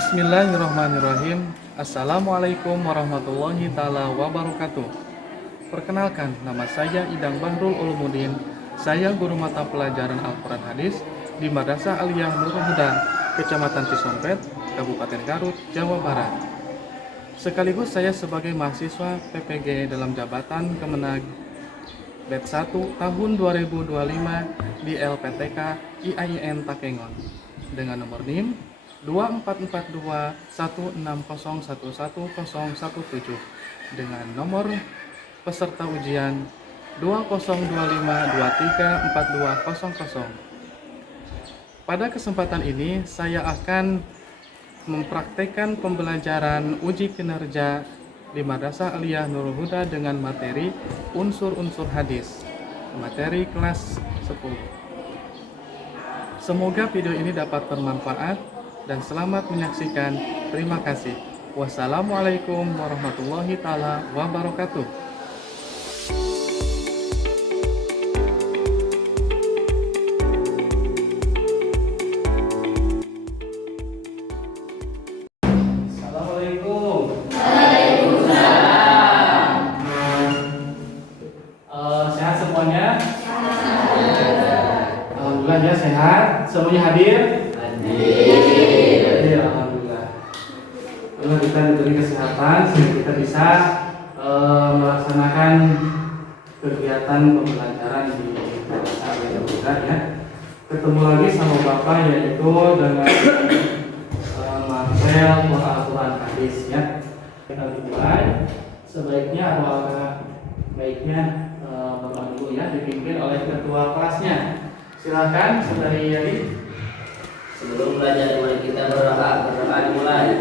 Bismillahirrahmanirrahim. Assalamualaikum warahmatullahi taala wabarakatuh. Perkenalkan, nama saya Idang Bahrul Ulumuddin. Saya guru mata pelajaran Al-Quran Hadis di Madrasah Aliyah Nurul Huda, Kecamatan Cisompet, Kabupaten Garut, Jawa Barat. Sekaligus saya sebagai mahasiswa PPG dalam jabatan Kemenag Batch 1 tahun 2025 di LPTK IAIN Takengon dengan nomor NIM 244216011017 dengan nomor peserta ujian 2025234200. Pada kesempatan ini saya akan mempraktekkan pembelajaran uji kinerja di Madrasah Aliyah Nurul Huda dengan materi unsur-unsur hadis, materi kelas 10. Semoga video ini dapat bermanfaat dan selamat menyaksikan. Terima kasih. Wassalamualaikum warahmatullahi taala wabarakatuh. Assalamualaikum. Sehat semuanya? Alhamdulillah ya, sehat. Semuanya hadir? Hadir. Alhamdulillah. Kalau kita diberi kesehatan sehingga kita bisa melaksanakan kegiatan pembelajaran di Madrasah Aliyah Nurul Huda ya. Ketemu lagi sama Bapak yaitu dengan material Al-Quran Hadis ya. Kita dimulai. Sebaiknya atau baiknya Bapak Ibu ya dipimpin oleh ketua kelasnya. Silakan Saudari Yadi. Sebelum belajar mari kita berdoa dimulai.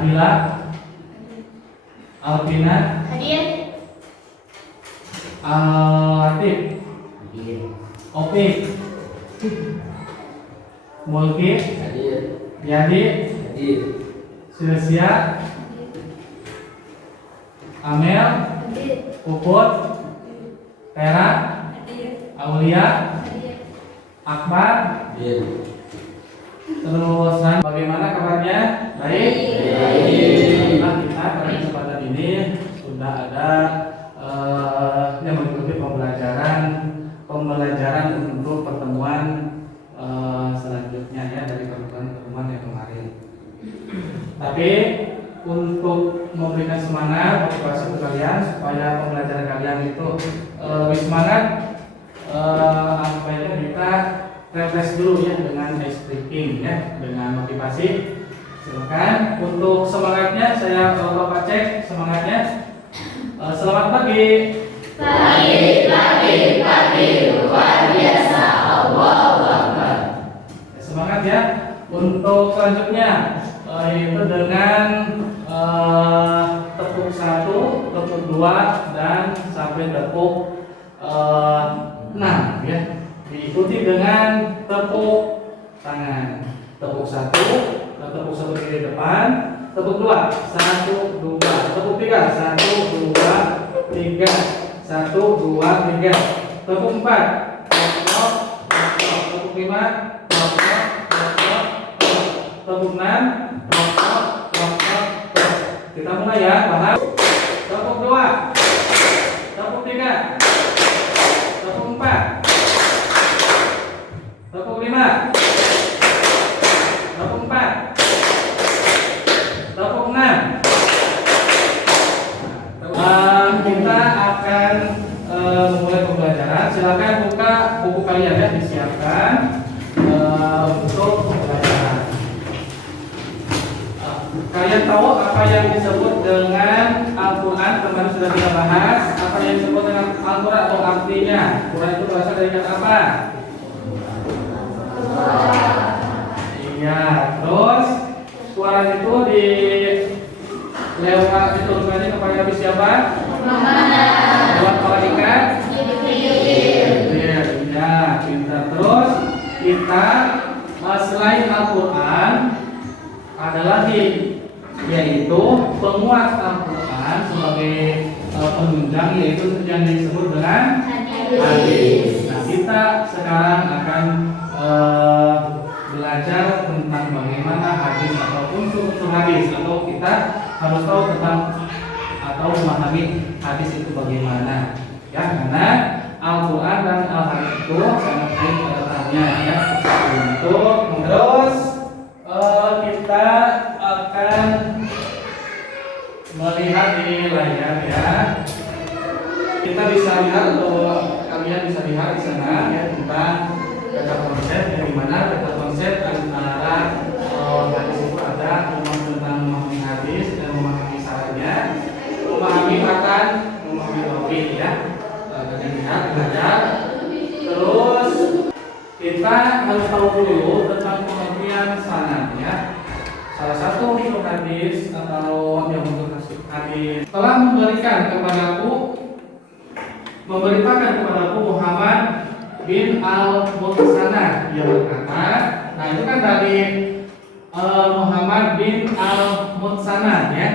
Adila, Alvina, Hadir. Latif, Opik, Mulki, Yadi, Sylvia, Amel, Puput, Tera, Aulia, Akbar. Terus bagaimana kabarnya? Baik. Nah, kita pada kesempatan ini sudah ada yang mengikuti pembelajaran untuk pertemuan selanjutnya ya dari pertemuan yang kemarin. Tapi untuk memberikan semangat motivasi untuk kalian supaya pembelajaran kalian itu lebih semangat, baiknya kita refresh dulu ya dengan ice breaking ya, dengan motivasi. Silakan untuk semangatnya saya Bapak cek semangatnya. Selamat pagi. Pagi luar biasa. Allahu Akbar. Semangat ya. Untuk selanjutnya yaitu dengan tepuk 1, tepuk 2 dan sampai tepuk 6 ya. Diikuti dengan tepuk tangan. Tepuk 1, tepuk 1 di depan, tepuk 2, 1 2, tepuk 3, 1 2 3, 1 2 3, tepuk 4, tepuk 5, tepuk 6, kita mulai ya, bahas. Tepuk 2, tepuk 3, tepuk 4, tepuk 5, tepuk 4, tepuk 6. Kita akan memulai pembelajaran. Silakan buka buku kalian ya, disiapkan untuk pembelajaran. Kalian tahu apa yang disebut dengan Al-Quran? Kemarin sudah kita bahas. Apa yang disebut dengan Al-Quran atau artinya? Quran itu berasal dari kata apa? Iya. Terus Quran itu diturunkannya kepada Nabi siapa? Lewat malaikat Jibril. Ya, pintar. Terus kita selain Al-Quran ada lagi, yaitu penguat Al-Quran sebagai penunjang, yaitu yang disebut dengan hadis. Nah, kita sekarang akan belajar tentang bagaimana hadis atau unsur-unsur hadis, atau kita harus tahu tentang atau memahami hadis itu bagaimana ya, karena Al-Quran dan Al-Hadis itu sangat baik kaitannya ya. Untuk terus kita akan melihat di layar ya. Kita bisa lihat atau kalian bisa lihat di sana ya, tentang kata konsep, yang dimana kata konsep antara hadis itu ada tentang memahami hadis dan memahami syaratnya, memahami matan, memahami tauhid ya. Dan lihat belajar. Terus kita harus tahu dulu tentang pengertian sanad ya. Salah satu untuk hadis atau yang untuk hadis telah memberitakan kepadaku Muhammad bin al-Mutsanad, dia berkata, nah itu kan dari Muhammad bin al-Mutsanad ya.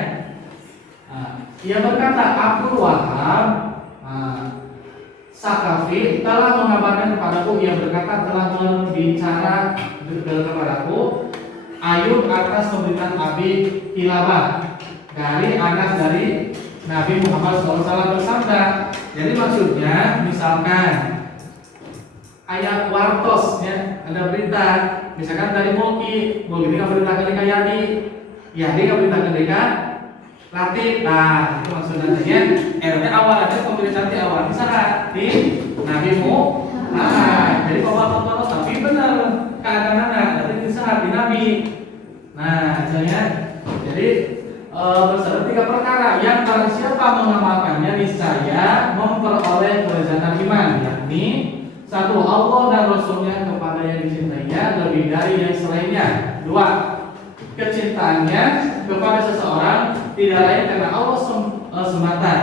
Ia berkata, Abdul Wahab Sakafi telah mengabarkan kepadaku, ia berkata telah berbicara kepadaku Ayub atas pemberitaan Abi Kilabah dari Anas dari Nabi Muhammad SAW bersabda. Jadi maksudnya misalkan ayat wartos ya, ada berita misalkan dari Mulki ini beritakan ke Yadi beritakan ke Latif. Nah, itu maksudnya R-nya awal ada pemberitaan di awal bisa di Nabi Muhammad. Jadi bawa tapi benar keadaan tapi bisa di Nabi. Nah, misalnya jadi bersama 3 perkara yang barang siapa mengamalkannya niscaya memperoleh kelezatan iman, yakni 1. Allah dan Rasulnya kepada yang dicintainya lebih dari yang selainnya. 2. Kecintaannya kepada seseorang tidak lain karena Allah semata.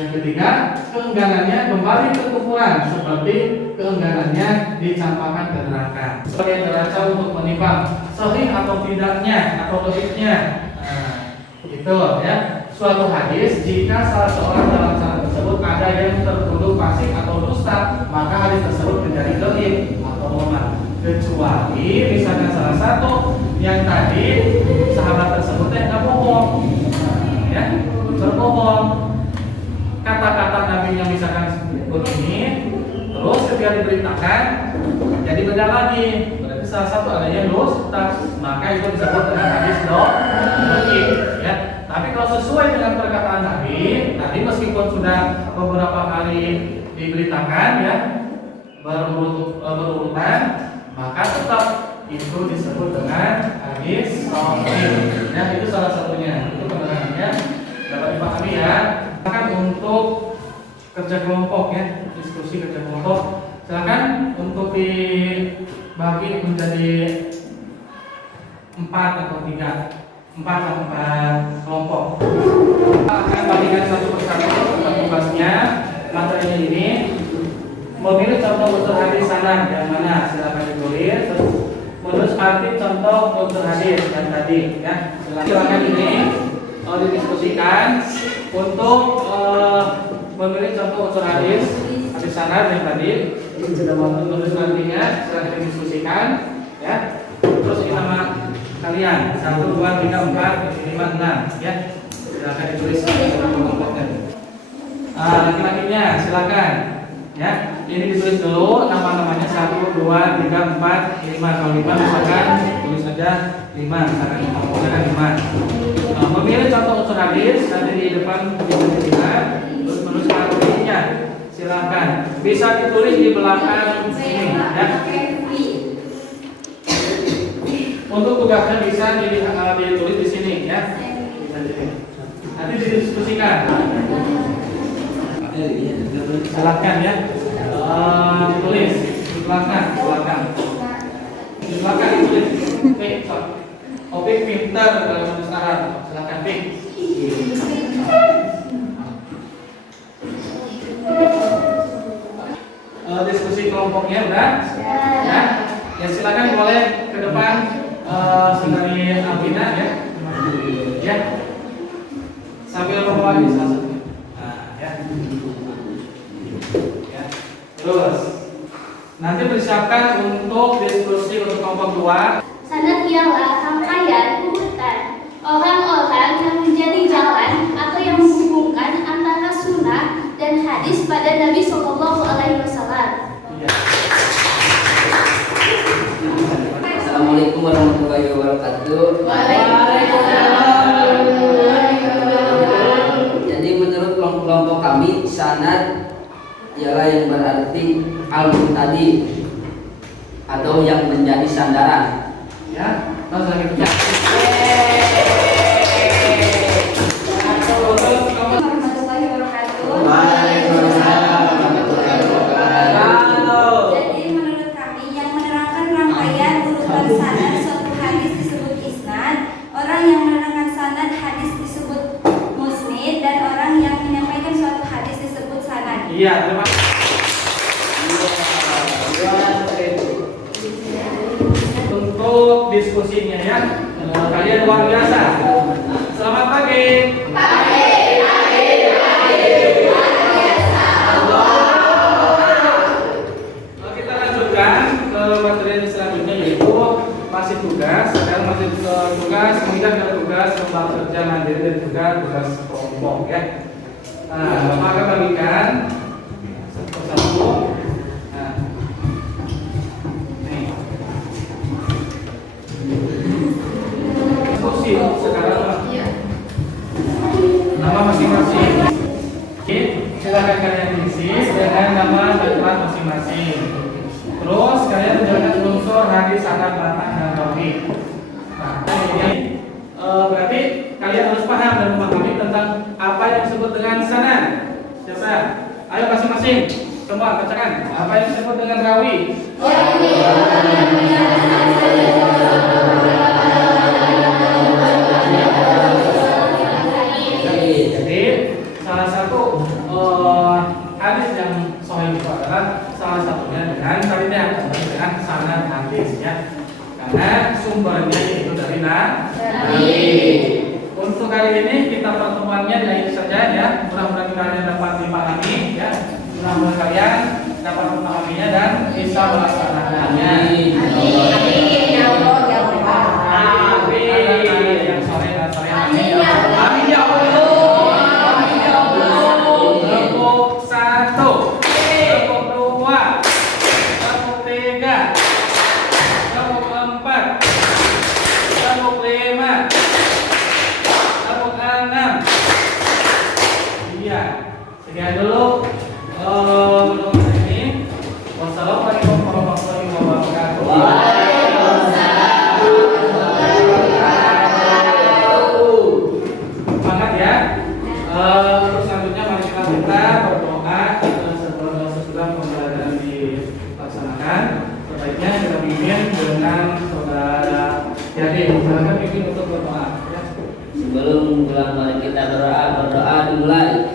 Yang ketiga, keengganannya kembali ke kekufuran seperti keengganannya dicampakkan ke neraka. Sebagai neraca untuk menimbang sahih atau tidaknya atau lebihnya. Itu ya. Suatu hadis jika salah seorang dalam sanad tersebut ada yang tertuduh fasik atau dusta, maka hadis tersebut menjadi dhaif atau lemah. Kecuali misalnya salah satu yang tadi sahabat tersebut tidak bohong, ya berbohong, kata-kata Nabi yang misalkan begini, terus ketika diberitakan jadi beda lagi, berarti salah satu ada yang dusta, maka itu disebut dengan hadis dhaif, ya. Tapi kalau sesuai dengan perkataan Nabi, tadi meskipun sudah beberapa kali diberitakan ya berurutan, maka tetap itu disebut dengan hadis sahih. Ya, itu salah satunya. Itu penerangannya dapat dipahami ya. Silakan untuk kerja kelompok ya, diskusi kerja kelompok. Silakan untuk dibagi menjadi 4 atau 3, 4 kelompok. Kita akan bagikan satu persatu tentang tugasnya. Materinya ini memilih contoh unsur hadis sanad yang mana silakan ditulis. Menurut arti contoh unsur hadis yang tadi ya. Silakan ini didiskusikan untuk memilih contoh unsur hadis sanad yang tadi. Sudah menulis artinya silakan didiskusikan ya. Terus ini nama kalian 1, 2, 3, 4, 5, 6 ya. Silakan ditulis kelompoknya. Laki-lakinya silakan ya. Ini ditulis dulu nama-namanya 1, 2, 3, 4, 5. Kalau 5 misalkan tulis saja 5 misalkan kelompoknya 5. Memilih contoh unsur hadis nanti di depan dilihat. Terus menulis artinya silakan. Bisa ditulis di belakang sini ya. Untuk tugasnya bisa ditulis di sini ya. Nanti didiskusikan. Silakan ya. Ditulis di belakang. Di belakang ditulis. Opik pintar dalam menulis Arab. Silakan Pik. Diskusi kelompoknya udah? Ya. Ya silakan boleh ke depan. Saudari Alvina ya. Ya. Sambil membawa di salah satunya. Ya. Ya. Terus nanti persiapkan untuk diskusi untuk kelompok 2. Sanad ialah rangkaian urutan orang-orang yang menjadi jalan atau yang menghubungkan antara sunnah dan hadis pada Nabi Shallallahu Alaihi Wasallam. Iya. Assalamualaikum warahmatullahi wabarakatuh. Jadi menurut kelompok kami sanad ialah yang berarti al-muqtadi atau yang menjadi sandaran. Ya, terus lagi pecah. Warahmatullahi wabarakatuh. Jadi menurut kami yang menerangkan rangkaian urutan sanad suatu hadis disebut isnad, orang yang menerangkan sanad hadis disebut musnid, dan orang yang menyampaikan suatu hadis disebut sanad. Iya, terima kasih. Untuk diskusinya ya, kalian luar biasa. Selamat pagi. Kita lanjutkan ke materi yang selanjutnya yaitu masih tugas. Sekarang masih tugas, kemudian ada tugas lomba kerja mandiri dan juga tugas kelompok ya. Nah, maka bagikan satu. Nah, nih. Diskusi sekarang nama masing-masing. Oke, silakan kalian isi dengan nama dan tempat masing-masing. Terus kalian menjelaskan unsur hadis sanad matan dan rawi. Nah, ini berarti kalian harus paham dan memahami tentang apa yang disebut dengan sanad. Siapa? Ayo masing-masing. Semua bacakan. Apa yang disebut dengan rawi? Jadi salah satu hadis yang sahih itu adalah salah satunya dengan sanad hadis ya. Karena sumbernya itu dari Nabi. Untuk kali ini kita pertemuannya dari saja ya. Mudah-mudahan kalian dapat dipahami ya. Mudah-mudahan kalian dapat memahaminya dan bisa melaksanakannya. Amin. Ya Allah, ya Allah. Amin. Yang sore dan sore. Amin ya Allah. Amin ya Allah. Amin ya Allah. Kelompok 1, kelompok 2, kelompok 3, kelompok 4, kelompok 5, kelompok 6. Iya. Sekian dulu. Untuk hari ini. Wassalamualaikum warahmatullahi wabarakatuh. Semangat ya. Terus selanjutnya mari kita berdoa sesudah pembelajaran dilaksanakan. Sebaiknya kita pimpin dengan saudara Yadi. Silakan Sebelum pulang mari kita berdoa dimulai.